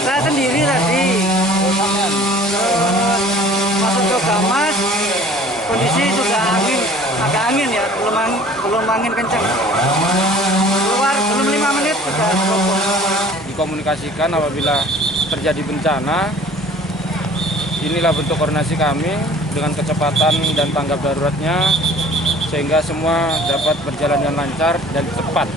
Saya sendiri tadi masuk ke Gamas, kondisi sudah agak angin ya, belum angin kencang. Keluar belum 5 menit sudah roboh. Dikomunikasikan apabila terjadi bencana. Inilah bentuk koordinasi kami dengan kecepatan dan tanggap daruratnya sehingga semua dapat berjalan dengan lancar dan cepat.